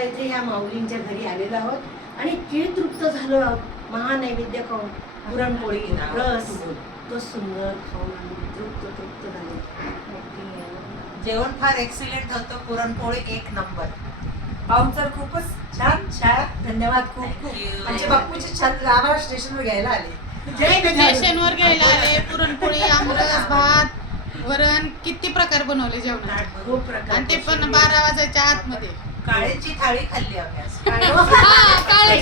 आम्हाला इथे ह्या माऊलींच्या घरी आलेलो आहोत आणि इतके तृप्त झालो आहोत. महानैवेद्य खाऊन पुरणपोळी रस तो सुंदर खाऊन आम्ही तृप्त झालो. जेवण फार एक्सिलेंट होतं. पुरणपोळी एक नंबर. पाहुणचार खूपच छान. धन्यवाद खूप खूप. आमचे बाप्पूचे छान आम्हाला स्टेशनवर घ्यायला आले. स्टेशनवर घ्यायला आले. पुरणपोळी, आमरस, भात, वरण, किती प्रकार बनवले जेवणात. खूप प्रकार आणि ते पण 12 वाजायच्या आतमध्ये. काळेची थाळी खाल्ली आम्ही आज. काळे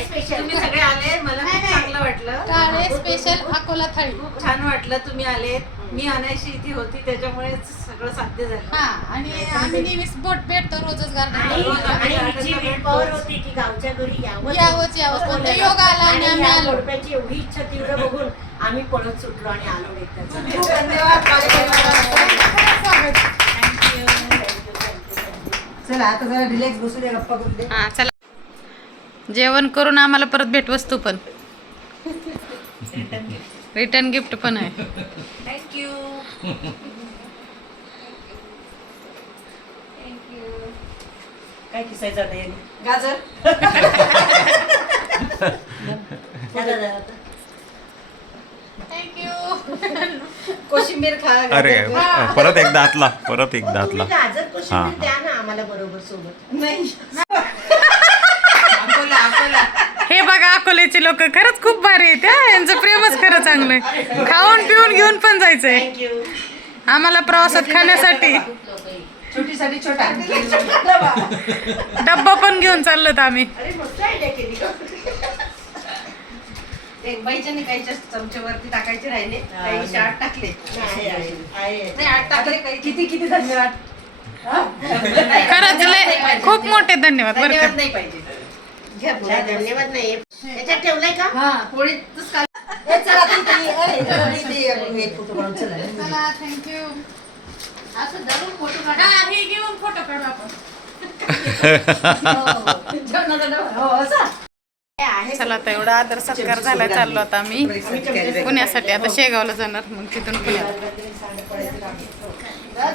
स्पेशल तुम्ही सगळे आले. मला खूप चांगलं वाटलं. काळे स्पेशल अकोला थाळी. खूप छान वाटलं तुम्ही आले. मी अनायशी इथे होती त्याच्यामुळे सगळं साध्य झालं. हा, आणि आम्ही नेहमीच बोट भेटतो रोजच गार्डन. आणि हिची विलपावर होती की गावच्या घरी यावंच पण तो योग आला आणि आम्ही आलो. जोडप्याची एवढी इच्छा तीव्र बघून आम्ही पळत सुटलो आणि आलो एकदाच. खूप धन्यवाद. चला आता जरा रिलॅक्स बसू दे, गप्पा करू दे. हा चला, जेवण करून आम्हाला परत भेटवस्तू पण, रिटर्न गिफ्ट पण आहे. थँक्यू. काय किसायचं आता याने? गाजर थँक्यू. कोशिंबीर खा. अरे परत एकदा हातला तुम्ही गाजर कोशिंबीर द्या ना आम्हाला बरोबर सोबत. नाही अकोला हे बघा, अकोल्याचे लोक खरंच खूप भारी आहेत. यांचं प्रेमच खरं चांगलं आहे. खाऊन पिऊन घेऊन पण जायचंय थँक्यू. आम्हाला प्रवासात खाण्यासाठी. छोटीसाठी छोटा. डब्बा पण घेऊन चाललोत आम्ही. अरे मस्त आयडिया केली गं. एक बाईच्याने काही चमच्यावरती टाकायचे राहिले, काही आठ टाकले. आहे. नाही, आठ टाकले काही. किती धन्यवाद. खरंच लय खूप मोठे धन्यवाद बरं का. धन्यवाद नाही पाहिजे. घ्या नाही, बोला. धन्यवाद नाही याच्यात ठेवलंय का? हा पोळीतच काल. ए, चला एक फोटो काढून चला. चला, थँक्यू. असं धरून फोटो काढा. हे घेऊन फोटो काढू आपण. जेवणाचा डबा. हो असं. चला, आता एवढा आदर सत्कार झाला. चाललो आता आम्ही पुण्यासाठी. आता शेगावला जाणार, मग तिथून पुण्यात.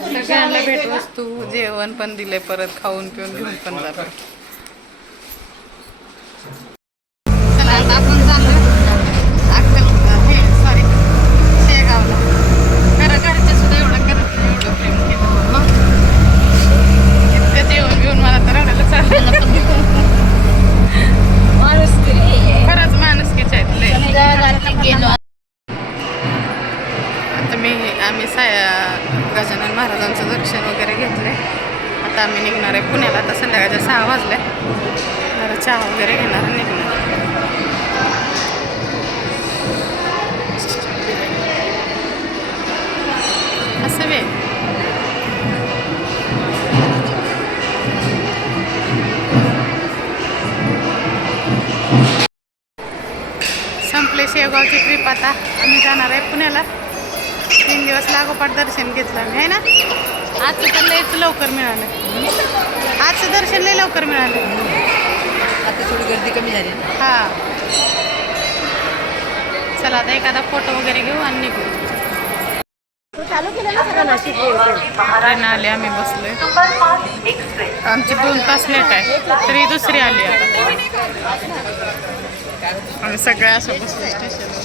सगळ्यांना भेटवस्तू, जेवण पण दिले, परत खाऊन पिऊन घेऊन पण जातो. चला, आता आपण चाललो शेगावला. खरं घरचे सुद्धा एवढं करत नाही, एवढं प्रेम केलं. मग इतकं जेवण घेऊन मला तर रडायला चाललं. खरंच माणुसकीच आहेत लय. आता आम्ही गजानन महाराजांचं दर्शन वगैरे घेतलंय. आता आम्ही निघणार आहे पुण्याला. आता संध्याकाळच्या 6 वाजले. जरा चहा वगैरे घेणार आणि निघणार. असं वे संपले शेगावची ट्रिप. आता आम्ही जाणार आहे पुण्याला. 3 दिवस लागोपाठ दर्शन घेतलं आम्ही, आहे ना. आजचं तर लयच लवकर मिळालं. आजचं दर्शन लय लवकर मिळालं. आता थोडी गर्दी कमी झाली. हा, चला आता एखादा फोटो वगैरे घेऊ आणि निघू. चालू केलं ना सगळं नाशिक ट्रेन आली, आम्ही बसलोय. आमची 2 तास लेट आहे, तरी दुसरी आली आता. आम्ही सगळे असं बसलो स्टेशनवर.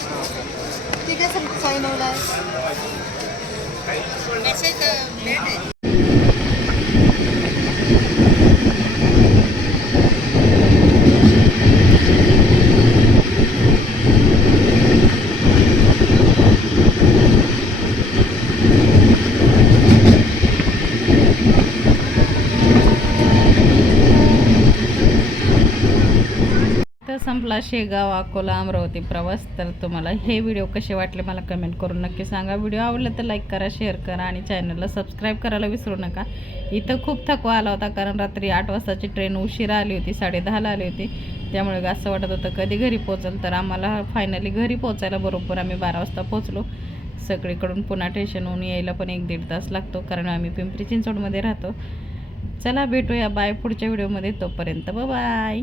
संपला शेगाव अकोला अमरावती प्रवास. तर तुम्हाला हे व्हिडिओ कसे वाटले मला कमेंट करून नक्की सांगा. व्हिडिओ आवडला तर लाईक करा, शेअर करा आणि चॅनलला सबस्क्राईब करायला विसरू नका. इथं खूप थकवा आला होता, कारण रात्री 8 वाजताची ट्रेन उशिरा आली होती, 10:30ला आली होती. त्यामुळे असं वाटत होतं कधी घरी पोहोचेल. तर आम्हाला फायनली घरी पोहोचायला बरोबर आम्ही 12 वाजता पोहोचलो. सगळीकडून पुन्हा स्टेशनहून यायला पण 1-1.5 तास लागतो, कारण आम्ही पिंपरी चिंचवडमध्ये राहतो. चला भेटूया बाय पुढच्या व्हिडिओमध्ये. तोपर्यंत बाय.